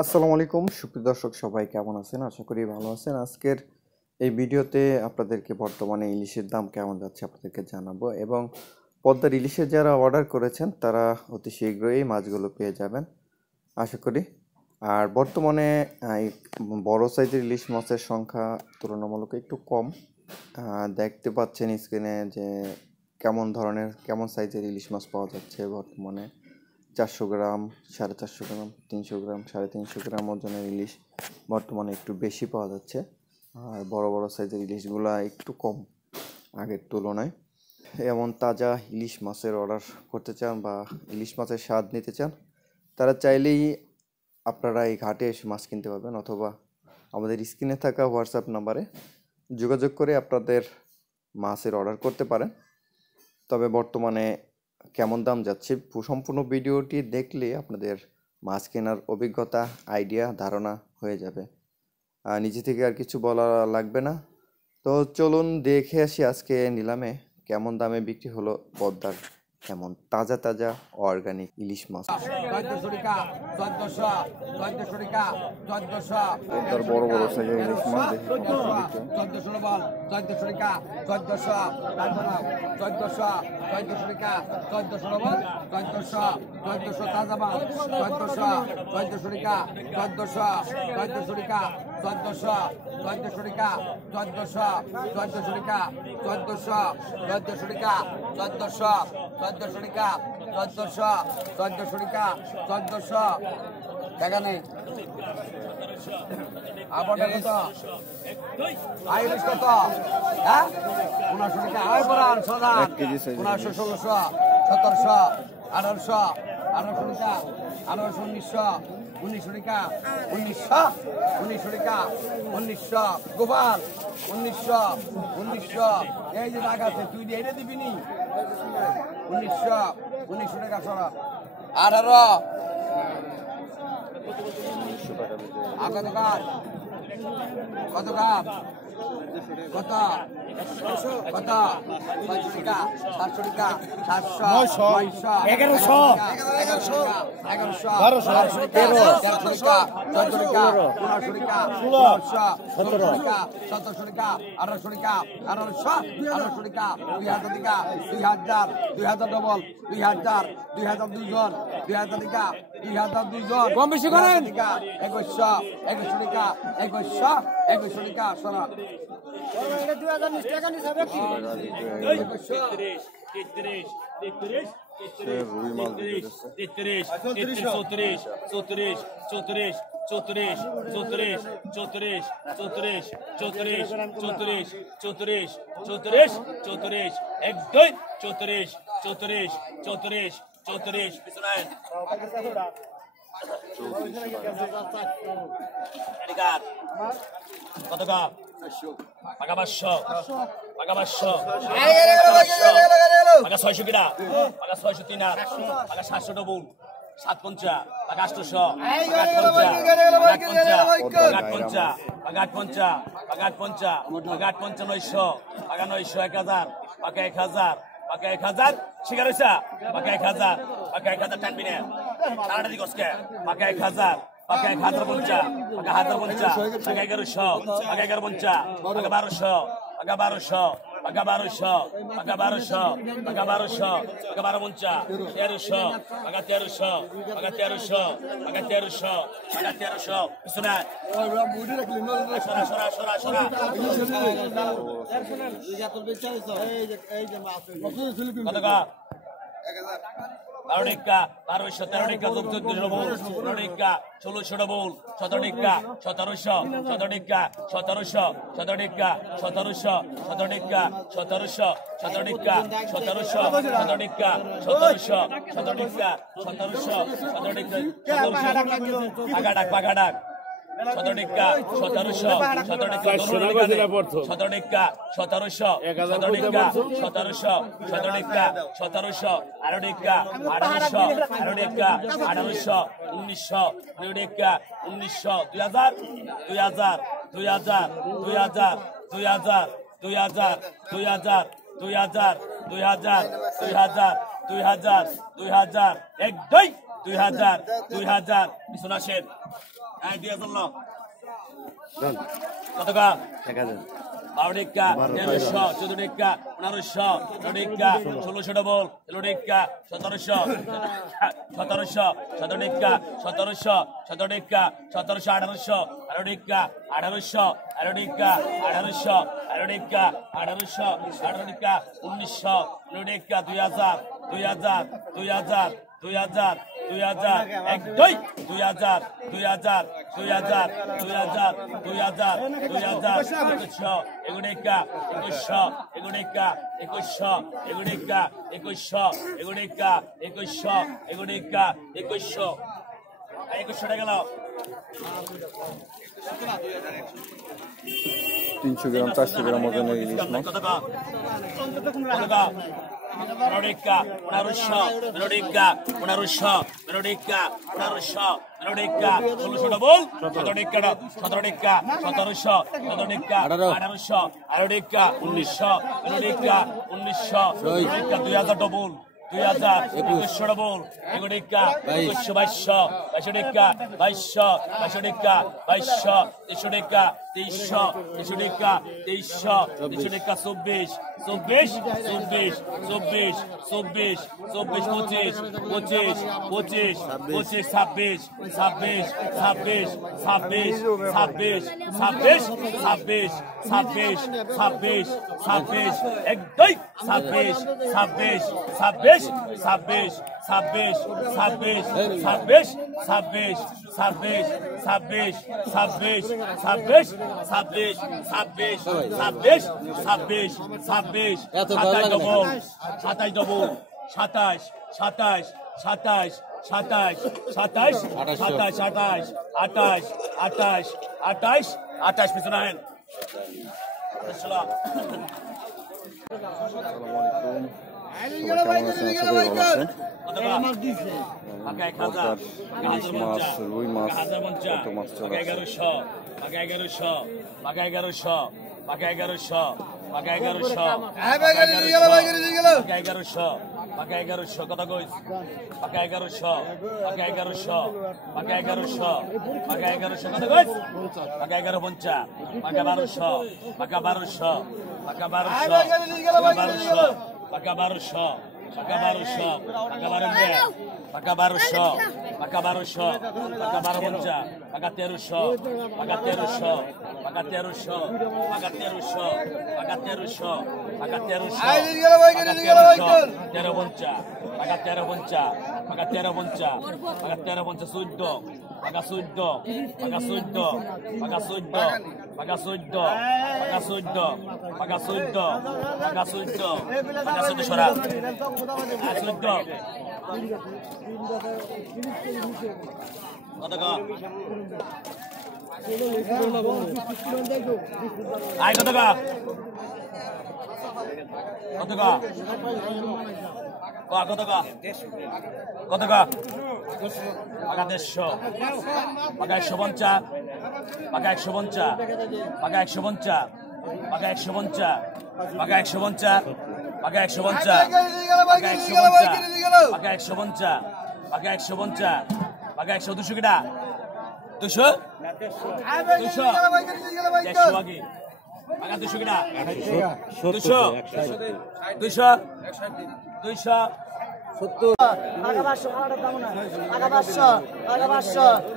আসসালামু আলাইকুম সুপ্রিয় দর্শক, সবাই কেমন আছেন? আশা করি ভালো আছেন। আজকের এই ভিডিওতে আপনাদেরকে বর্তমানে ইলিশের দাম কেমন যাচ্ছে আপনাদেরকে জানাবো, এবং পদ্মার ইলিশের যারা অর্ডার করেছেন তারা অতি শীঘ্রই মাছগুলো পেয়ে যাবেন আশা করি। আর বর্তমানে এই বড় সাইজের ইলিশ মাছের সংখ্যা তুলনামূলক একটু কম। দেখতে পাচ্ছেন স্ক্রিনে যে কেমন সাইজের ইলিশ মাছ পাওয়া যাচ্ছে বর্তমানে। 400 গ্রাম, 450 গ্রাম, 300 গ্রাম, 350 গ্রাম ওজনের ইলিশ বর্তমানে একটু বেশি পাওয়া যাচ্ছে। আর বড় বড় সাইজের ইলিশগুলো একটু কম আগের তুলনায়। এমন তাজা ইলিশ মাছের অর্ডার করতে চান বা ইলিশ মাছের স্বাদ নিতে চান, তারা চাইলেই আপনারা এই ঘাটে এসে মাছ কিনতে পারবেন, অথবা আমাদের স্ক্রিনে থাকা হোয়াটসঅ্যাপ নাম্বারে যোগাযোগ করে আপনাদের মাছের অর্ডার করতে পারেন। তবে বর্তমানে কেমন দাম যাচ্ছে সম্পূর্ণ ভিডিওটি দেখলে আপনাদের মাছ কেনার অভিজ্ঞতা, আইডিয়া, ধারণা হয়ে যাবে। নিজে থেকে আর কিছু বলা লাগবে না। তো চলুন দেখে আসি আজকে নিলামে কেমন দামে বিক্রি হলো পদ্মার এমন তাজা তাজা অর্গানিক ইলিশ মাছ। পদ্মার বড় বড় সাইজের ইলিশ মাছ টাকা নেই। আবার কত? আইরিশ কত? হ্যাঁ, 1500 টাকা। আয় পড়ান সদা 1500, 1600, 1700, 1800, 1800 টাকা, 1800, 1900, 1900 টাকা, 1900 টাকা, 1900 গোপাল, 1900 এই যে টাকা আছে তুই দিয়ে দিবি নি? 1900 টাকা সরা 18 কত কাপ? কত কাপ? কত? কত? 600 টাকা, 700 টাকা, 700, 900, 1100, 1200, 1300, 1400 টাকা, 1500 টাকা, 1600, 1700 টাকা, 1700 টাকা, 1800 টাকা, 1800 টাকা, 2000 টাকা, 2000, 2000 ডবল, 2000, 2000 দুইজন, 2000 টাকা, 2000 দুইজন, কম বেশি করেন। 2100, 2100 টাকা, 2100 টাকা সোনা। 2000 টাকা নিতে হবে কি? কত কাপ? পাকা 500, পাকা 500, পাকা 600 কিনা, পাকা 600 3 পাকা 700 ডবল, 750, পাকা 800, পাকা 850, পাকা 850, পাকা 850, পাকা 900, পাকা 900, 1000, পাকা 1000, পাকা 1000 শিকার হইছা, পাকা 1000, পাকা 1000 টানবি না টানাটা দি কসকে, পাকা 1000, পাকা 1050, পাকা 1050, পাকা 1100, পাকা 1150, পাকা 1200, পাকা 1200, পাকা 1200, পাকা 1200, পাকা 1200, পাকা 1250, 1300, পাকা 1300, পাকা 1300, পাকা 1300, পাকা 1300 শুনা সরা কত কা? 12 টাকা, 1200, 13 টাকা, 1400 বল, 15 টাকা, 1600 ডবল, 17 টাকা, 1700, 17 টাকা, 1700, 17 টাকা, 1700, 17 টাকা, 1700, 17 টাকা, 1700, 17 টাকা, 1700, 17 টাকা, 1700, 17 টাকা, পাকা ডাক 17 টাকা, 1700, 17 টাকা, 17 টাকা, 1700, 17 টাকা, 1700, 17 টাকা, 1700, 18 টাকা, 1800, 1800, 1900, 20 টাকা, 1900, 2000, 2000, 2000, 2000, 2000, 2000, 2000, 2000, 2000, 2000, 2000, 2000, 1 2 2000 2000 পিছনে আসেন এই 2000 কত কা 1000 12 টিকা 1300 14 টিকা 1500 16 টিকা 1600 ডবল 16 টিকা 1700 1700 17 টিকা 1700 17 টিকা 1700 1800 18 টিকা 1800 18 টিকা 1800 18 টিকা 1800 18 টিকা 1900 19 টিকা 2000 2000 2000 2000 2000 এক দুই 2000 2000 2000 2000 2000 2000 2100 এগুড়িকা 2100 এগুড়িকা 2100 এগুড়িকা 2100 এগুড়িকা 2100 এগুড়িকা 2100 2100 টাকা গেল 300 গ্রাম 400 গ্রাম ওজনের ইলিশ মাছ কত কা Melodica, una ruscia, melodica, una ruscia, melodica, una ruscia, melodica, solution double, melodica, melodica, melodica, melodica, melodica, melodica, 1900, melodica, 1900, melodica, 2000 double. 2000 2100 double, melodica, 2200, 2200, 2200, 2200, 2200, 2300, 2300, 2300, 2300, 2300, 24 24 24 24 24 25 25 25 26 26 26 26 26 26 26 26 26 এক দুই 26 26 26 26 26 26 26 26 26 26 26 26 26 26 26 26 27 ডবল 27 ডবল 27 27 27 27 27 27 28 28 28 28 28 পিছনে আহেন আসসালাম আসসালামু আলাইকুম সবাই কেমন আছেন ইলিশ মাছ রুই মাছ কত মাছ চলে 1100 1100 1100 1100 1100 1100 কত কইস 1100 1100 1100 1100 কত কইস 1150 1200 1200 1200 1200 Pakai barusho, pakai barunde, pakai barusho, pakai barusho, pakai barunja, pakai terusho, pakai terusho, pakai terusho, pakai terusho, pakai terusho, pakai terusho, terubunja, pakai terubunja, pakai terubunja, pakai terubunja suddo, pakai suddo, pakai suddo, pakai suddo, pakai suddo, pakai suddo, pakai suddo, pakai suddo, pakai suddo shora. Suddo. Kata ka? Ay kata ka? Kata ka? Kata ka? Kata ka? Pakai 150, pakai 150, pakai 150, pakai 150, pakai 150, pakai 150. Pakai 150, pakai 150, pakai 150, pakai 150, pakai 100 200 kita, 200, 200, 100 lagi, pakai 200 kita, 200, 200, 200, 70. Pakai 500, pakai 500, pakai 500, pakai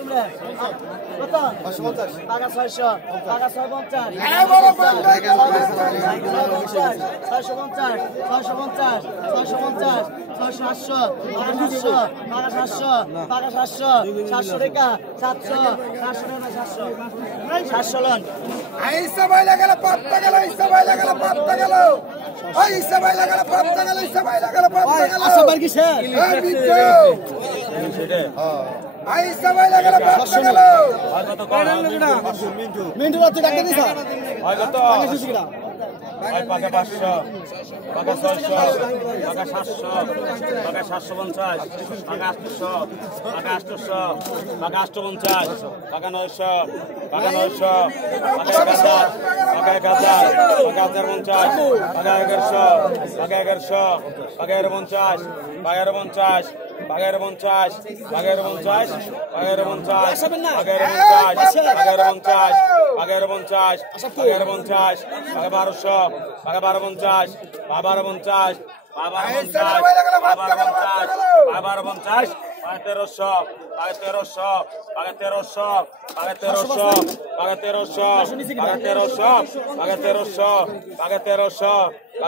500, pakai 500, pakai 500, betul? Pakai 600, pakai 650, 700 lon. Isa baila gala papta gala, isa baila gala papta gala. Ay, isa baila gala papta gala, isa baila gala papta gala. Asa bar gise? Ay, bicho. Ay, isa baila gala papta gala. Mintu ratu dakte disa. Ay kata? Pakai susu kita. Ay pakai 500, pakai 600, pakai 700, pakai 750, pakai 800, pakai 800, pakai 850, pakai 900, pakai 900, pakai 1000, pakai 1000, pakai 1050, pakai 1100, pakai 1100, pakai 1150, বাগের 50 বাগের 50 বাগের 50 বাগের 50 বাগের 50 বাগের 50 বাগের 50 বাগের 50 বাগের 1200 বাগের 1250 বাবার 50 বাবার 50 বাবার 50 বাবার 50 1300 1300 1300 1300 1300 1300 1300 1300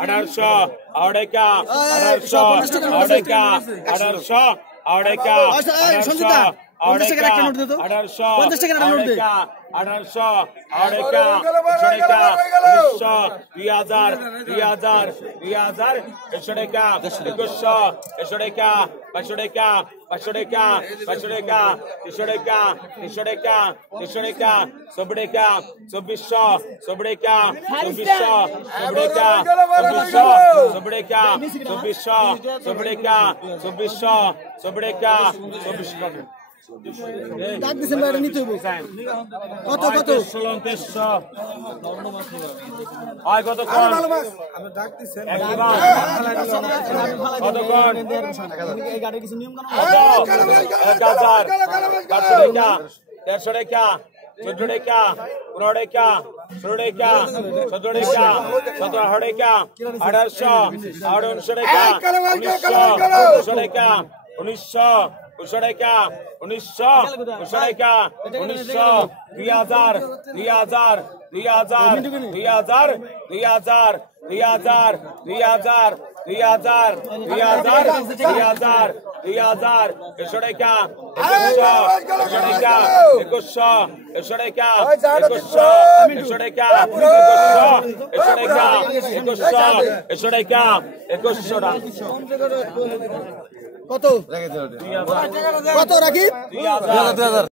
1300 1350 1350 1350 কত কত 1600 হয় কত কোন আমি ডাক দিছেন কত কোন এই গাড়ি কিছু নিয়ম কানুন 1000 150 টাকা 150 টাকা 14 টাকা 15 টাকা 16 টাকা 17 টাকা 1800 টাকা 1900 টাকা 1900 টাকা 1900 টাকা 1900 2000 2000 2000 2000 2000 2000 2000 2000 2000 2000 100 টাকা 2100 টাকা 2100 টাকা 2100 টাকা 100 টাকা 100 টাকা 2100 টাকা কত কত রাখি 2000